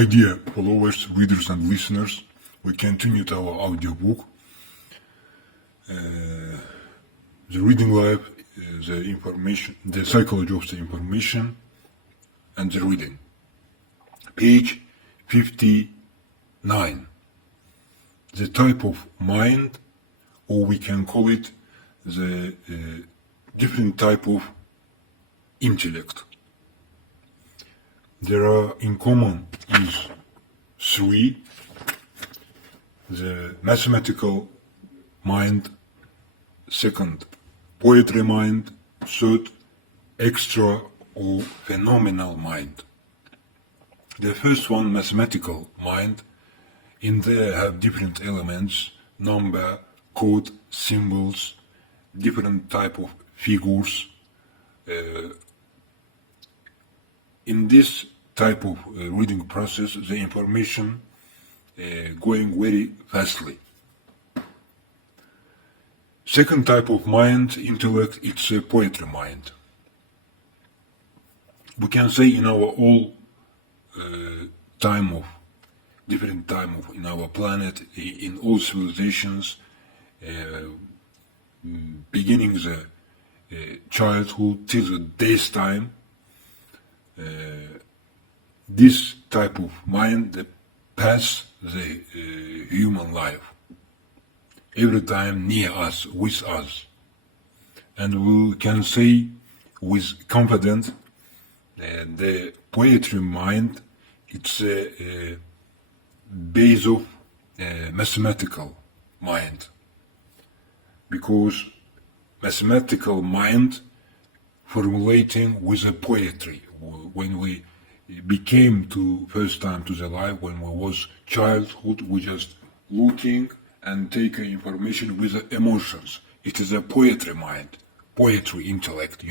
My dear followers, readers, and listeners, we continued our audiobook, The Reading Life, the Psychology of the Information, and the Reading. Page 59. The type of mind, or we can call it the different type of intellect. There are in common is three: the mathematical mind, second poetry mind, third extra or phenomenal mind. The first one, mathematical mind, in there have different elements, number, code, symbols, different type of figures. In this type of reading process, the information going very fastly. Second type of mind, intellect, it's a poetry mind. We can say in our all different time of in our planet, in all civilizations, beginning the childhood till the day's time, this type of mind that pass the human life every time near us, with us, and we can say with confidence the poetry mind, it's a base of mathematical mind, because mathematical mind formulating with a poetry. When we became to first time to the life, when we was childhood, we just looking and taking information with the emotions. It is a poetry mind, poetry intellect,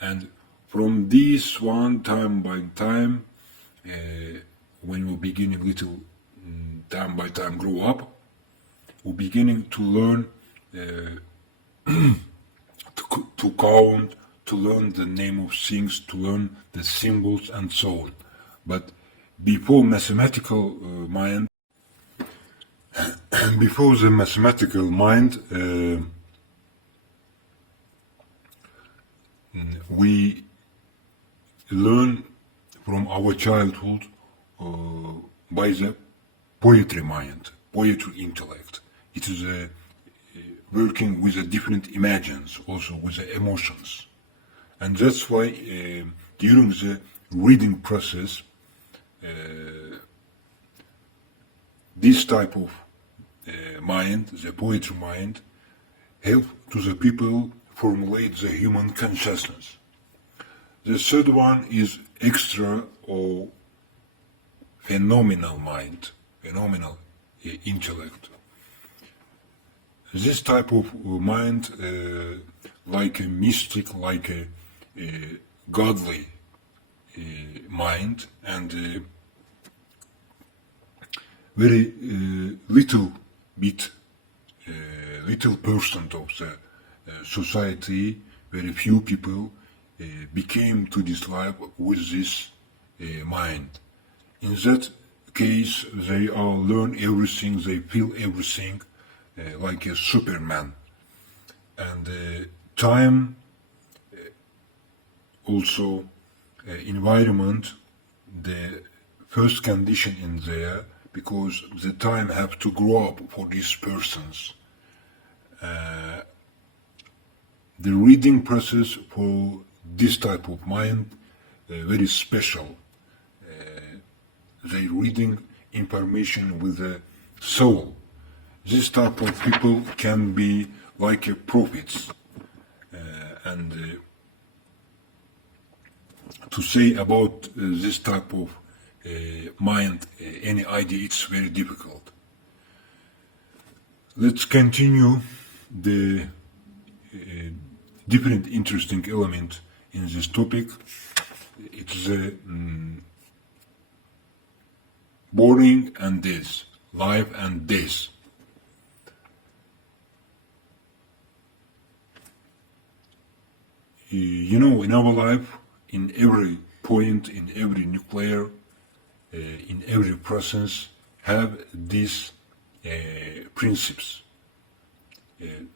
And from this one, time by time, when we beginning little, time by time grow up, we're beginning to learn to count, to learn the name of things, to learn the symbols and so on. But before mathematical mind, before the mathematical mind, we learn from our childhood by the poetry mind, poetry intellect. It is working with the different imagines, also with the emotions. And that's why during the reading process, this type of mind, the poetry mind, help to the people formulate the human consciousness. The third one is extra or phenomenal mind, phenomenal intellect. This type of mind, like a mystic, like a godly mind, and very little percent of the society, very few people became to this life with this mind. In that case, they all learn everything, they feel everything, like a Superman. And time, also environment, the first condition in there, because the time have to grow up for these persons. The reading process for this type of mind very special. They reading information with the soul. This type of people can be like a prophets, and to say about this type of mind any idea, it's very difficult. Let's continue the different interesting element in this topic. It's born and death, life and death. In our life, in every point, in every nuclear, in every process have these principles,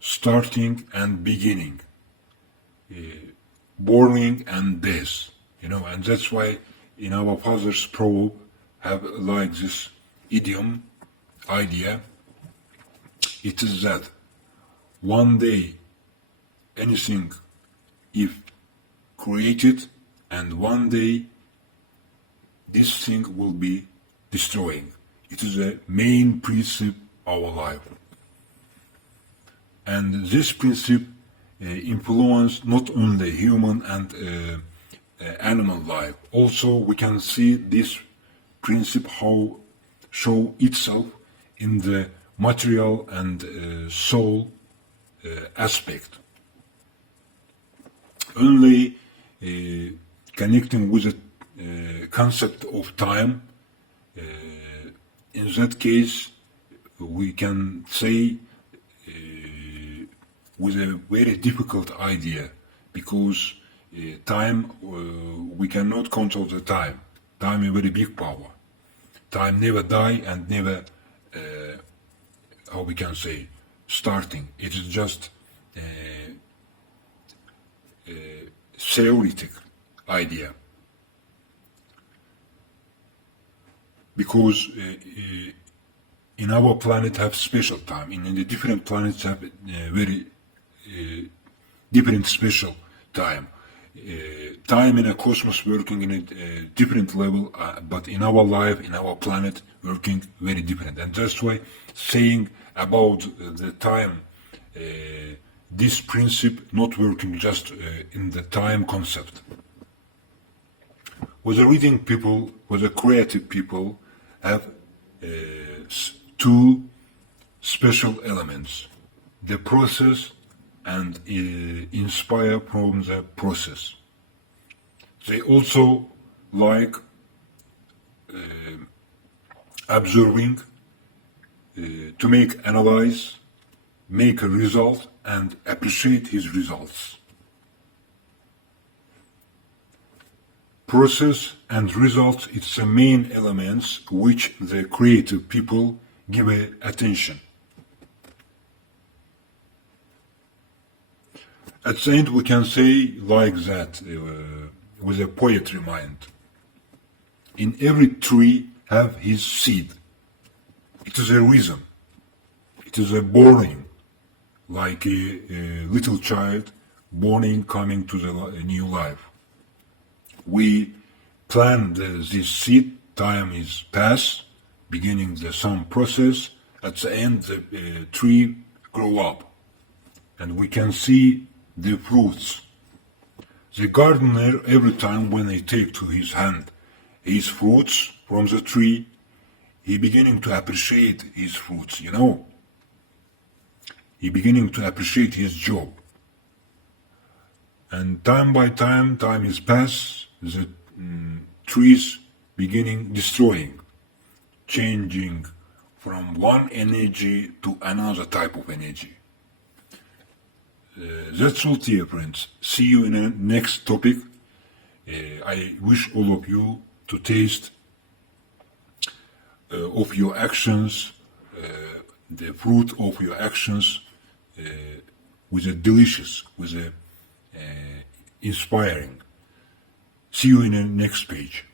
starting and beginning, born and death, and that's why in our father's proverb have like this idiom, idea. It is that one day anything if created, and one day this thing will be destroying. It is a main principle of our life. And this principle influence not only human and animal life. Also, we can see this principle how show itself in the material and soul aspect. Only connecting with the concept of time, in that case, we can say with a very difficult idea, because time, we cannot control the time. Time is a very big power. Time never die and never, how we can say, starting. It is just theoretic idea. Because in our planet have special time, in the different planets have very different special time. Time in a cosmos working in a different level, but in our life, in our planet, working very different. And that's why saying about the time, this principle not working just in the time concept. With the reading people, with the creative people, have two special elements: the process and inspire from the process. They also like observing, to make analyze, make a result, and appreciate his results. Process and results, it's the main elements which the creative people give attention. At the end, we can say like that, with a poetry mind. In every tree have his seed. It is a reason. It is a born, like a little child born coming to the new life. We plant this seed, time is past, beginning the some process, at the end the tree grow up, and we can see the fruits. The gardener, every time when he take to his hand his fruits from the tree, he beginning to appreciate his fruits, He beginning to appreciate his job. And time by time is passed, the trees beginning destroying, changing from one energy to another type of energy. That's all, dear friends. See you in the next topic. I wish all of you to taste of your actions, the fruit of your actions, with a delicious, with a inspiring. See you in the next page.